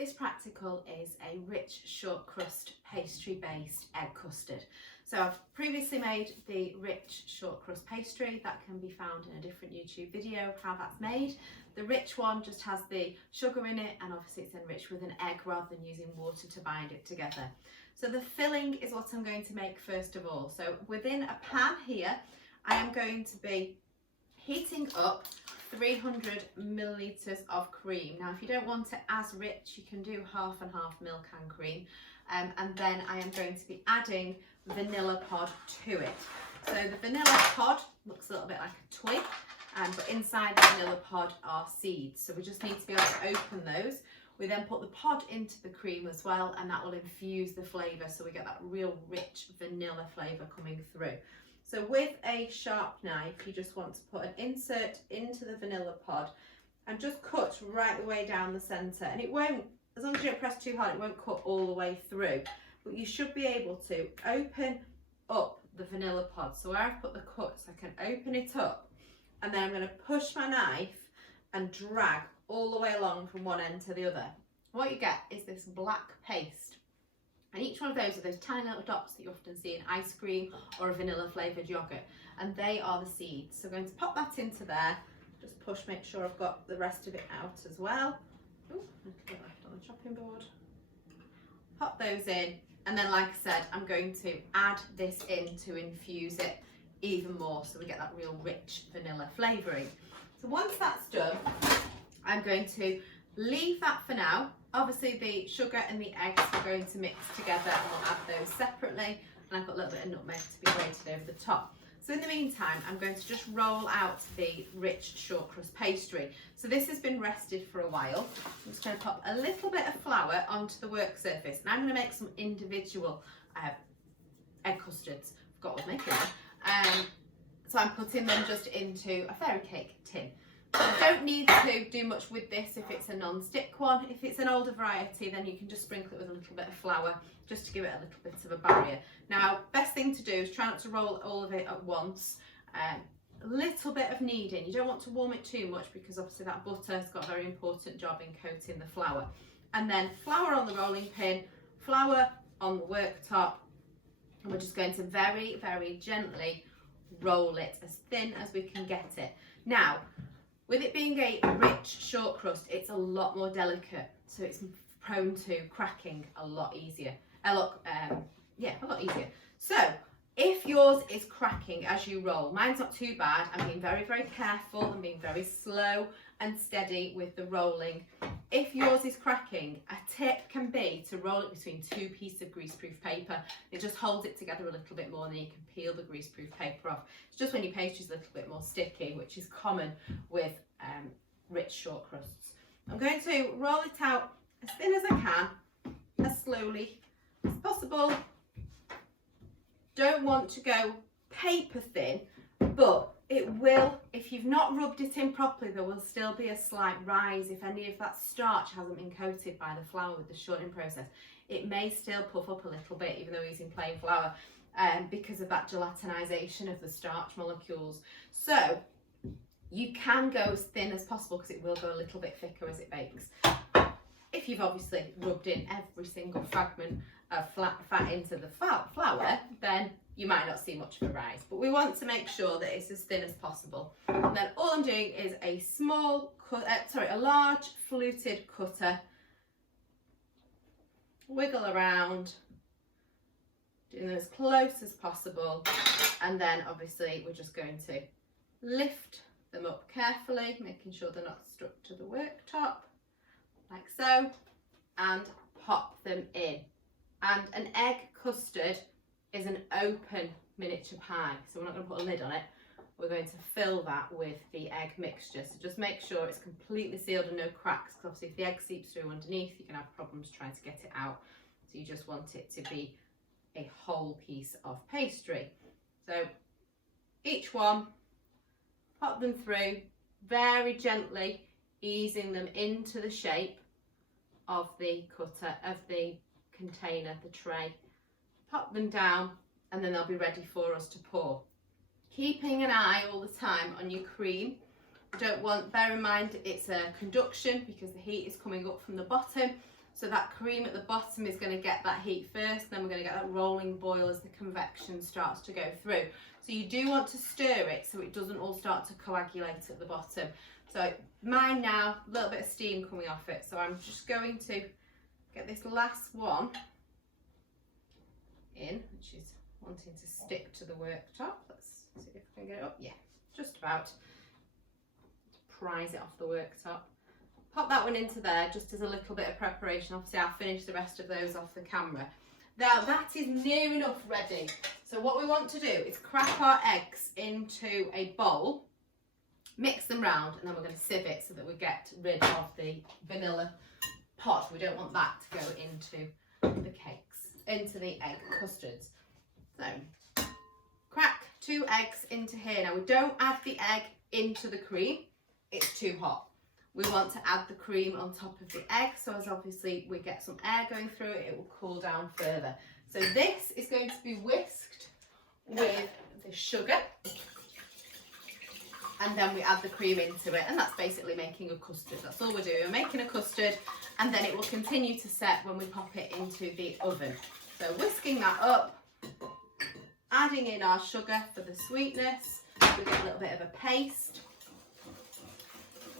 This practical is a rich short crust pastry based egg custard. So I've previously made the rich short crust pastry that can be found in a different YouTube video of how that's made. The rich one just has the sugar in it, and obviously it's enriched with an egg rather than using water to bind it together. So the filling is what I'm going to make first of all. So within a pan here, I am going to be heating up 300 millilitres of cream. Now if you don't want it as rich, you can do half and half milk and cream, and then I am going to be adding vanilla pod to it. So the vanilla pod looks a little bit like a twig, but inside the vanilla pod are seeds, so we just need to be able to open those. We then put the pod into the cream as well, and that will infuse the flavour, so we get that real rich vanilla flavour coming through. So with a sharp knife, you just want to put an insert into the vanilla pod and just cut right the way down the centre. And it won't, as long as you don't press too hard, it won't cut all the way through. But you should be able to open up the vanilla pod. So where I've put the cuts, I can open it up, and then I'm going to push my knife and drag all the way along from one end to the other. What you get is this black paste. And each one of those are those tiny little dots that you often see in ice cream or a vanilla flavoured yoghurt. And they are the seeds. So I'm going to pop that into there. Just push, make sure I've got the rest of it out as well. Ooh, a little bit left on the chopping board. Pop those in. And then, like I said, I'm going to add this in to infuse it even more, so we get that real rich vanilla flavouring. So once that's done, I'm going to leave that for now. Obviously the sugar and the eggs are going to mix together, and we'll add those separately. And I've got a little bit of nutmeg to be grated over the top. So in the meantime, I'm going to just roll out the rich short crust pastry. So this has been rested for a while. I'm just going to pop a little bit of flour onto the work surface, and I'm going to make some individual egg custards. Forgot what I was making them. So I'm putting them just into a fairy cake tin. You don't need to do much with this if it's a non-stick one. If it's an older variety, then you can just sprinkle it with a little bit of flour just to give it a little bit of a barrier. Now, best thing to do is try not to roll all of it at once. A little bit of kneading. You don't want to warm it too much, because obviously that butter has got a very important job in coating the flour. And then flour on the rolling pin, flour on the worktop, and we're just going to very, very gently roll it as thin as we can get it. Now, with it being a rich short crust, it's a lot more delicate, so it's prone to cracking a lot easier. A lot easier. So if yours is cracking as you roll, mine's not too bad. I'm being very, very careful. I'm being very slow and steady with the rolling. If yours is cracking, a tip can be to roll it between two pieces of greaseproof paper. It just holds it together a little bit more, and then you can peel the greaseproof paper off. It's just when your pastry's a little bit more sticky, which is common with rich short crusts. I'm going to roll it out as thin as I can, as slowly as possible. Don't want to go paper thin, but it will, if you've not rubbed it in properly, there will still be a slight rise if any of that starch hasn't been coated by the flour with the shortening process. It may still puff up a little bit, even though we're using plain flour, because of that gelatinization of the starch molecules. So you can go as thin as possible, because it will go a little bit thicker as it bakes. If you've obviously rubbed in every single fragment of fat into the flour, then you might not see much of a rise. But we want to make sure that it's as thin as possible. And then all I'm doing is a large fluted cutter. Wiggle around, doing them as close as possible, and then obviously we're just going to lift them up carefully, making sure they're not stuck to the worktop, like so, and pop them in. And an egg custard is an open miniature pie, so we're not going to put a lid on it. We're going to fill that with the egg mixture, so just make sure it's completely sealed and no cracks, because obviously if the egg seeps through underneath, you can have problems trying to get it out. So you just want it to be a whole piece of pastry. So each one, pop them through, very gently easing them into the shape of the cutter, of the container, the tray. Pop them down, and then they'll be ready for us to pour. Keeping an eye all the time on your cream. Bear in mind it's a conduction, because the heat is coming up from the bottom. So that cream at the bottom is going to get that heat first, then we're going to get that rolling boil as the convection starts to go through. So you do want to stir it so it doesn't all start to coagulate at the bottom. So mine now, a little bit of steam coming off it. So I'm just going to get this last one in, which is wanting to stick to the worktop. Let's see if I can get it up. Yeah, just about. Prise it off the worktop. Pop that one into there just as a little bit of preparation. Obviously I'll finish the rest of those off the camera. Now that is near enough ready. So what we want to do is crack our eggs into a bowl, mix them round, and then we're going to sieve it so that we get rid of the vanilla pod. We don't want that to go into the cakes, into the egg custards. So crack 2 eggs into here. Now we don't add the egg into the cream, it's too hot. We want to add the cream on top of the egg, so as obviously we get some air going through it, it will cool down further. So this is going to be whisked with the sugar, and then we add the cream into it, and that's basically making a custard. That's all we're doing. We're making a custard, and then it will continue to set when we pop it into the oven. So whisking that up, adding in our sugar for the sweetness, we get a little bit of a paste.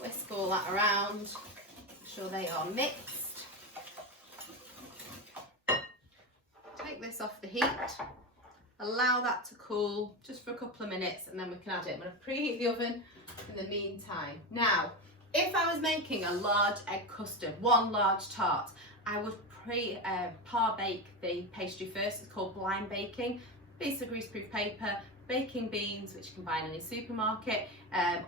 Whisk all that around, make sure they are mixed. Take this off the heat, allow that to cool just for a couple of minutes, and then we can add it. I'm going to preheat the oven in the meantime. Now, if I was making a large egg custard, 1 large tart, I would par bake the pastry first. It's called blind baking. Piece of greaseproof paper, baking beans, which you can buy in any supermarket,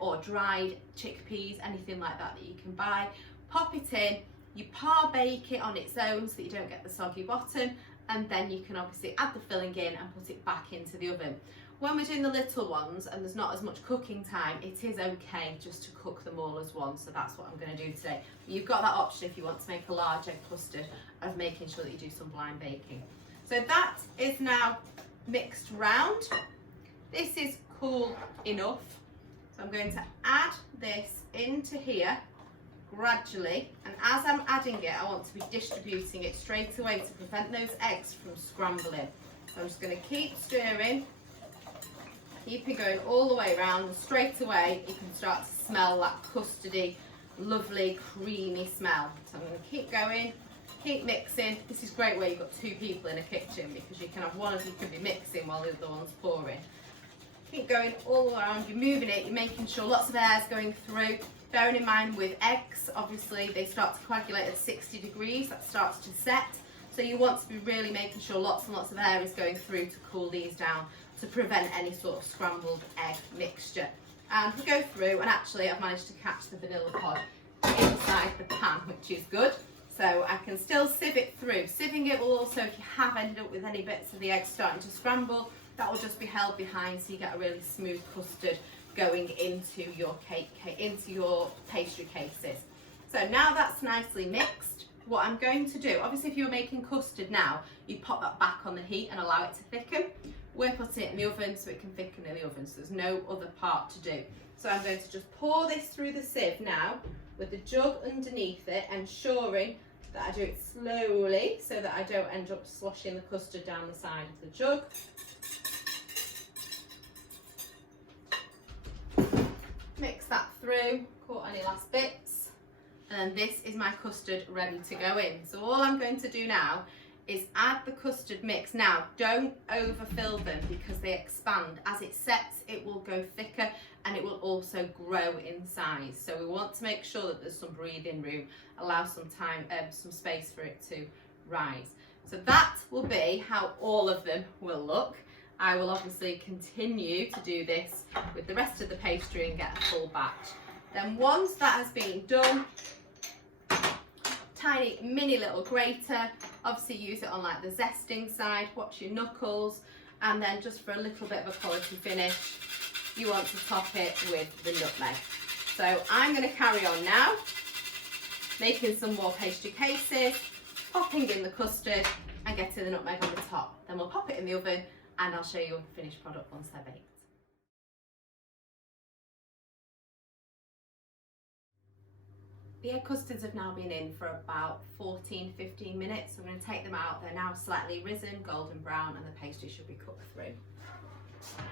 or dried chickpeas, anything like that that you can buy. Pop it in, you par bake it on its own so that you don't get the soggy bottom, and then you can obviously add the filling in and put it back into the oven. When we're doing the little ones and there's not as much cooking time, it is okay just to cook them all as one, so that's what I'm going to do today. You've got that option if you want to make a large egg custard, of making sure that you do some blind baking. So that is now mixed round. This is cool enough, so I'm going to add this into here gradually, and as I'm adding it I want to be distributing it straight away to prevent those eggs from scrambling. So I'm just going to keep stirring, keep it going all the way around, and straight away you can start to smell that custardy, lovely creamy smell. So I'm going to keep going, keep mixing. This is great where you've got 2 people in a kitchen, because you can have one of you can be mixing while the other one's pouring. Keep going all around, you're moving it, you're making sure lots of air is going through. Bearing in mind with eggs, obviously they start to coagulate at 60 degrees, that starts to set. So you want to be really making sure lots and lots of air is going through to cool these down, to prevent any sort of scrambled egg mixture. And we go through, and actually I've managed to catch the vanilla pod inside the pan, which is good. So I can still sieve it through. Sieving it will also, if you have ended up with any bits of the egg starting to scramble, that will just be held behind, so you get a really smooth custard going into your into your pastry cases. So now that's nicely mixed, what I'm going to do, obviously if you're making custard now, you pop that back on the heat and allow it to thicken. We're putting it in the oven so it can thicken in the oven, so there's no other part to do. So I'm going to just pour this through the sieve now with the jug underneath it, ensuring that I do it slowly so that I don't end up sloshing the custard down the side of the jug. Mix that through, caught any last bits, and this is my custard ready to go in. So all I'm going to do now is add the custard mix. Now don't overfill them because they expand. As it sets, it will go thicker and it will also grow in size. So we want to make sure that there's some breathing room, allow some time, some space for it to rise. So that will be how all of them will look. I will obviously continue to do this with the rest of the pastry and get a full batch. Then once that has been done, tiny mini little grater, obviously use it on like the zesting side, watch your knuckles, and then just for a little bit of a quality finish, you want to top it with the nutmeg. So I'm going to carry on now, making some more pastry cases, popping in the custard and getting the nutmeg on the top. Then we'll pop it in the oven and I'll show you a finished product once they're baked. The egg custards have now been in for about 14-15 minutes. So I'm going to take them out. They're now slightly risen, golden brown, and the pastry should be cooked through. So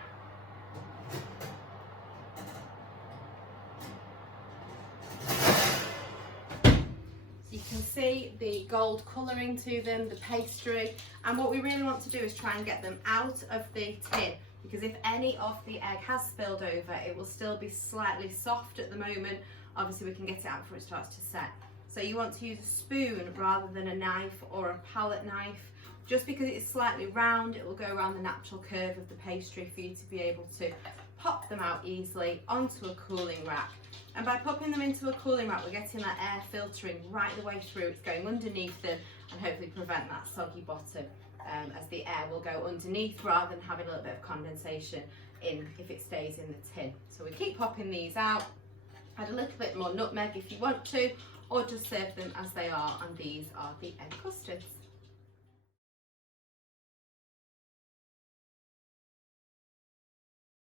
you can see the gold colouring to them, the pastry, and what we really want to do is try and get them out of the tin, because if any of the egg has spilled over, it will still be slightly soft at the moment. Obviously we can get it out before it starts to set. So you want to use a spoon rather than a knife or a palette knife. Just because it's slightly round, it will go around the natural curve of the pastry for you to be able to pop them out easily onto a cooling rack. And by popping them into a cooling rack, we're getting that air filtering right the way through. It's going underneath them and hopefully prevent that soggy bottom, as the air will go underneath rather than having a little bit of condensation in if it stays in the tin. So we keep popping these out. Add a little bit more nutmeg if you want to, or just serve them as they are, and these are the egg custards.